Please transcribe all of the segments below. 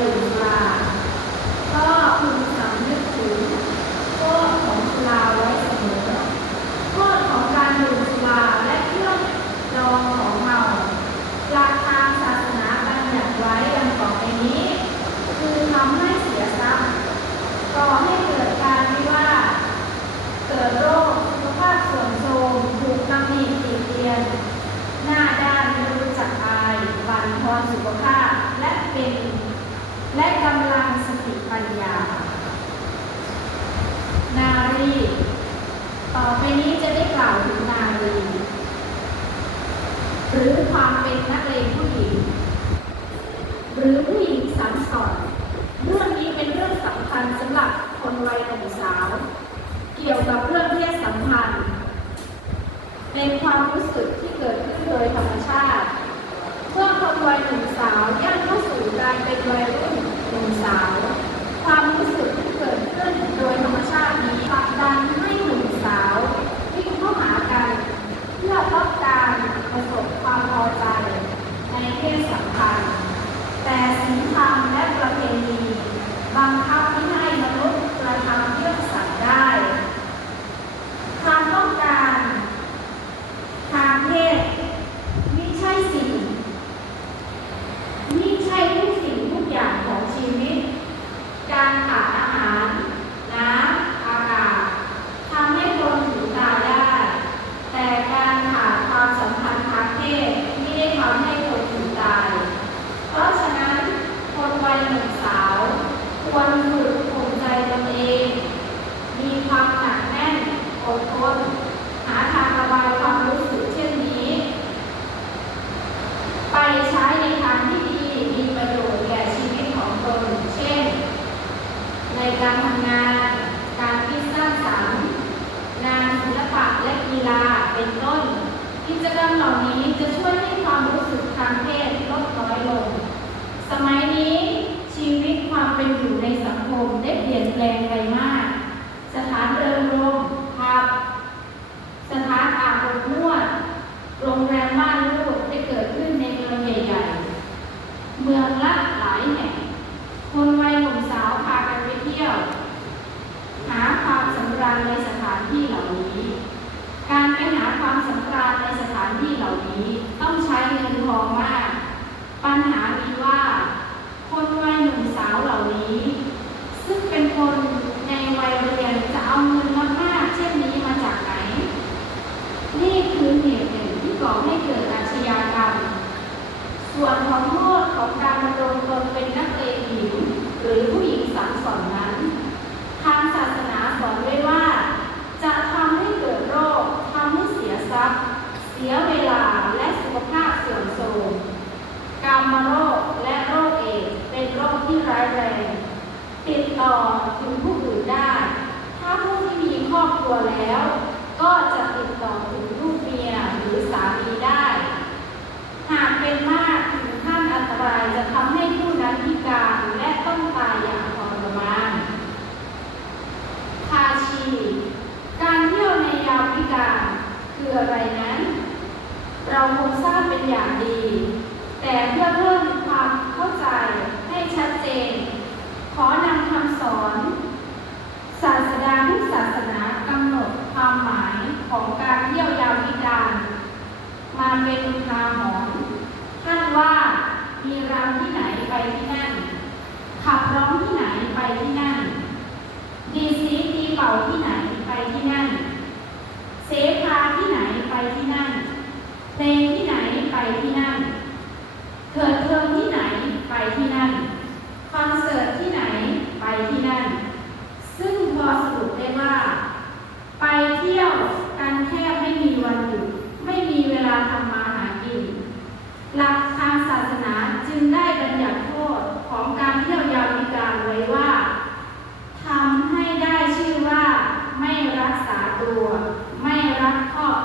ดื่มสุราก็พึงสำนึกถึงโทษของสุราไว้เสมอโทษของการดื่มสุราและเครื่องดองของเมาหลักทางศาสนาบัญญัติไว้ดังต่อไปนี้ คือทำให้เสียทรัพย์ก่อให้เกิดการวิวาท เกิดโรคสุขภาพเสื่อมโทรมถูกตำหนิติเตียน หน้าด้านไม่รู้จักอายบั่นทอนสุขภาพ และเป็น และกำลังสติปัญญา นา รี ต่อไปนี้จะได้กล่าวถึงนารีหรือความเป็นนักเลงผู้หญิง หรือผู้หญิงสันสอนเรื่องนี้เป็นเรื่องสำคัญสำหรับคนวัยหนุ่มสาว เกี่ยวกับเรื่องเพศสัมพันธ์ เป็นความรู้สึกที่เกิดขึ้นโดยธรรมชาติ เมื่อคนวัยหนุ่มสาวย่างเข้าสู่การเป็นวัยรุ่นหนุ่มสาว ความรู้สึกที่เกิดขึ้นโดยธรรมชาตินี้ผลักดันให้หนุ่มสาววิ่งเข้าหากัน เพื่อต้องการประสบความพอใจในเพศสัมพันธ์ แต่ ศีลธรรมและประเพณีบังคับไม่ให้มนุษย์กระทำเรื่องสัตว์ได้ ความต้องการทางเพศไม่ใช่สิ่งไม่ใช่ทุกสิ่งทุกอย่างของชีวิต การขาดอาหาร น้ำ อากาศทำให้คนถึงตายได้ แต่การขาดความสัมพันธ์ทางเพศไม่ได้ทำให้คนถึงตาย เพราะฉะนั้น คนวัยหนุ่มสาวควรฝึกข่มใจตนเอง มีความหนักแน่นอดทนหาทางระบายความรู้สึกเช่นนี้ ไปใช้ในทางที่ดีมีประโยชน์แก่ชีวิตของตนเช่น ในการทำงาน การคิดสร้างสรรค์งานศิลปะและกีฬาเป็นต้นกิจกรรมเหล่านี้จะช่วยให้ความรู้สึกทางเพศลดน้อยลง สมัยนี้ ชีวิตความเป็นอยู่ในสังคมได้เปลี่ยนแปลงไปมาก สถานเริงรมย์ผับสถานอาบอบนวด โรงแรมม่านรูดได้เกิดขึ้นในเมืองใหญ่ๆ เมืองละหลายแห่ง คนวัยหนุ่มสาวพากันไปเที่ยว หาความสำราญในสถานที่เหล่านี้ การไปหาความสำราญในสถานที่เหล่านี้ต้องใช้เงินทองมาก ปัญหามีว่า คนวัยหนุ่มสาวเหล่านี้ ซึ่งเป็นคนในวัยเรียนจะเอาเงินมากๆเช่นนี้มาจากไหน นี่คือเหตุหนึ่งที่ก่อให้เกิดอาชญากรรม ส่วนของโทษของการดำรงตนเป็นนักเลงหญิงหรือผู้หญิงสังสอนนั้น ทางศาสนาสอนไว้ว่า จะทำให้เกิดโรคทำให้เสียทรัพย์ เสียเวลาและสุขภาพเสื่อมโทรมกามโรคและโรคเอดส์เป็นโรคที่ร้ายแรง ติดต่อถึงผู้อื่นได้ ถ้าผู้ที่มีครอบครั วแล้ว ก็จะติดต่อถึงลูกเมียหรือสามีได้ หากเป็นมากถึงขั้นอันตรายจะทำให้ผู้นั้นพิการและต้องตายอย่างทรมานภาชี การเที่ยวในยามวิการคืออะไรนั้น เราคงทราบเป็นอย่างดี แต่เพื่อ 要一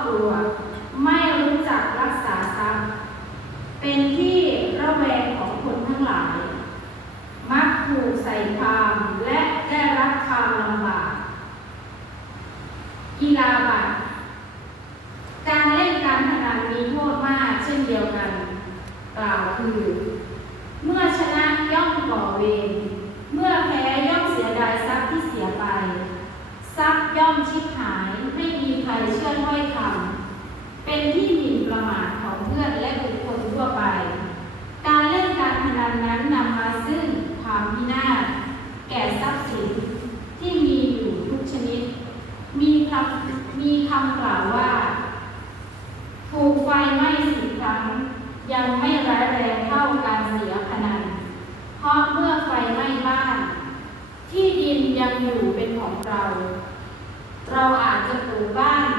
ครัว ไม่รู้จักรักษาทรัพย์ เป็นที่ระแวงของคนทั้งหลาย มักถูกใส่ความและได้รับความลำบาก กีฬาบัตรการเล่นการพนันมีโทษมากเช่นเดียวกัน กล่าวคือ เมื่อชนะย่อม ก่อเวร เมื่อแพ้ย่อมเสียดายทรัพย์ที่เสียไป ทรัพย์ย่อมชิบหายไม่มีใครเชื่อถ้อยคำ เป็นที่หมิ่นประมาทของเพื่อนและบุคคลทั่วไป การเล่นการพนันนั้นนำมาซึ่งความพินาศแก่ทรัพย์สินที่มีอยู่ทุกชนิด มีคำ มีคำกล่าวว่า ถูกไฟไหม้สิบครั้ง ยังไม่ร้ายแรงเท่าการเสียพนัน เพราะเมื่อไฟไหม้บ้าน ที่ดินยังอยู่เป็นของเรา เราอาจจะปลูกบ้าน